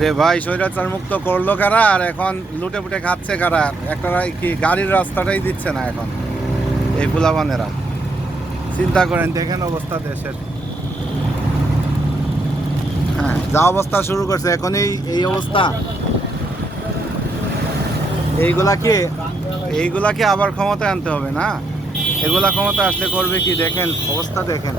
রে ভাই, স্বৈরাচার মুক্ত করলো কারা? আর এখন লুটে পুটে খাচ্ছে কারা? একটা কি গাড়ির রাস্তাটাই দিচ্ছে না এখন এই ফুলাবানেরা। চিন্তা করেন, দেখেন অবস্থা দেশের। হ্যাঁ, যা অবস্থা শুরু করছে এখন এই অবস্থা। এইগুলাকে আবার ক্ষমতায় আনতে হবে না? এগুলা ক্ষমতা আসলে করবে কি? দেখেন অবস্থা, দেখেন।